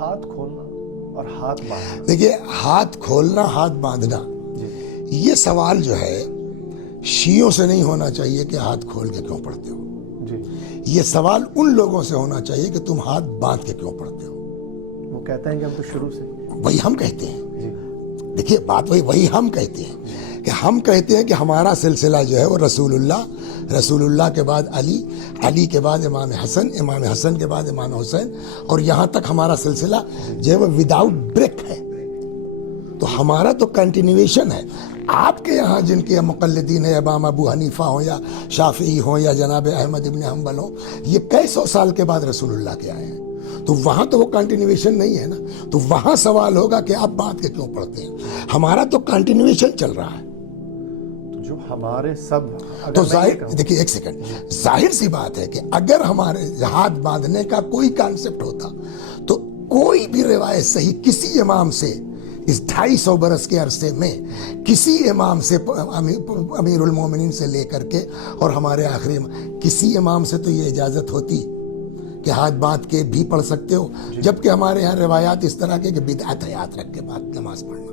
ہاتھ کھولنا اور ہاتھ باندھنا، دیکھیے ہاتھ کھولنا ہاتھ باندھنا یہ سوال جو ہے شیعوں سے نہیں ہونا چاہیے کہ ہاتھ کھول کے کیوں پڑھتے ہو. یہ سوال ان لوگوں سے ہونا چاہیے کہ تم ہاتھ باندھ کے کیوں پڑھتے ہو. وہ کہتے ہیں کہ ہم تو شروع سے. وہی ہم کہتے ہیں. دیکھیے بات وہی ہم کہتے ہیں کہ ہم کہتے ہیں کہ ہمارا سلسلہ جو ہے وہ رسول اللہ کے بعد علی کے بعد امام حسن کے بعد امام حسین، اور یہاں تک ہمارا سلسلہ جو ہے وہ وداؤٹ بریک ہے. تو ہمارا تو کنٹینیویشن ہے. آپ کے یہاں جن کے مقلدین ہیں، امام ابو حنیفہ ہوں یا شافعی ہوں یا جناب احمد ابن حنبل ہوں، یہ کئی سو سال کے بعد رسول اللہ کے آئے ہیں. تو وہاں تو وہ کنٹینیویشن نہیں ہے نا. تو وہاں سوال ہوگا کہ آپ بات کے کیوں پڑھتے ہیں. ہمارا تو کنٹینیویشن چل رہا ہے. جو ہمارے سب تو ظاہر دیکھیے ایک سیکنڈ، ظاہر سی بات ہے کہ اگر ہمارے ہاتھ باندھنے کا کوئی کانسیپٹ ہوتا تو کوئی بھی روایت صحیح کسی امام سے اس 250 برس کے عرصے میں کسی امام سے، امیر المومنین سے لے کر کے اور ہمارے آخری کسی امام سے تو یہ اجازت ہوتی کہ ہاتھ باندھ کے بھی پڑھ سکتے ہو. جبکہ ہمارے یہاں روایات اس طرح کے کہ بدعت ہے ہاتھ رکھ کے بعد نماز پڑھنا.